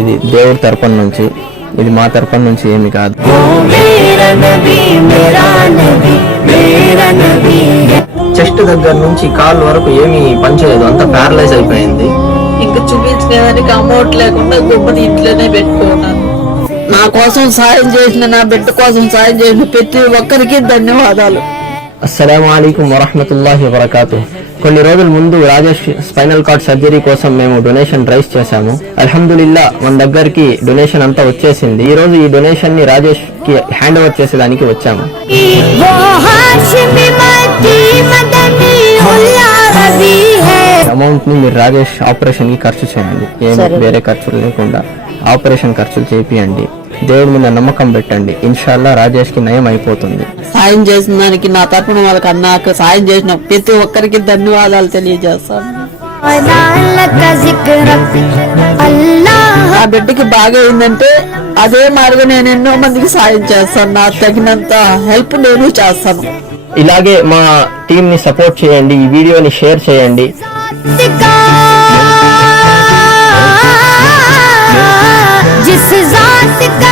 ఇది దేవుడి తరపున నుంచి, ఇది మా తరపున నుంచి ఏమి కాదు. చెస్ట్ దగ్గర నుంచి కాళ్ళు వరకు ఏమి పనిచేయదు, అంత ప్యారలైజ్ అయిపోయింది. ఇంకా చూపించడానికి అమౌంట్ లేకుండా గొప్పని ఇంట్లోనే పెట్టుకున్నాను. నా కోసం సాయం చేసిన, నా బిడ్డ కోసం సాయం చేసిన ప్రతి ఒక్కరికి ధన్యవాదాలు. అస్సలాము అలైకుం వరహ్మతుల్లాహి వబరకాతుహ్. కొన్ని రోజుల ముందు రాజేష్ స్పైనల్ కార్డ్ సర్జరీ కోసం మేము డొనేషన్ రైజ్ చేశాము. అల్హమ్దులిల్లా మన దగ్గరికి డొనేషన్ అంతా వచ్చేసింది. ఈ రోజు ఈ డొనేషన్ ని రాజేష్ కి హ్యాండ్ ఓవర్ చేసేదానికి వచ్చాము. అమౌంట్ ని మీరు రాజేష్ ఆపరేషన్ కి ఖర్చు చేయండి, ఏం వేరే ఖర్చులు లేకుండా ఆపరేషన్ ఖర్చులు చేపియండి. దేవుడి మీద నమ్మకం పెట్టండి, ఇన్షాల్లా రాజేష్ కి నయం అయిపోతుంది. సాయం చేసిన దానికి నా తరపున వాళ్ళకి నాకు సాయం చేసిన ప్రతి ఒక్కరికి ధన్యవాదాలు తెలియజేస్తాను. నా బిడ్డకి బాగా అయిందంటే అదే మార్గం నేను ఎన్నో మందికి సాయం చేస్తాను. నాకు తగినంత హెల్ప్ నేను చేస్తాను. ఇలాగే మా టీమ్ ని సపోర్ట్ చేయండి, ఈ వీడియోని షేర్ చేయండి. जिस जात का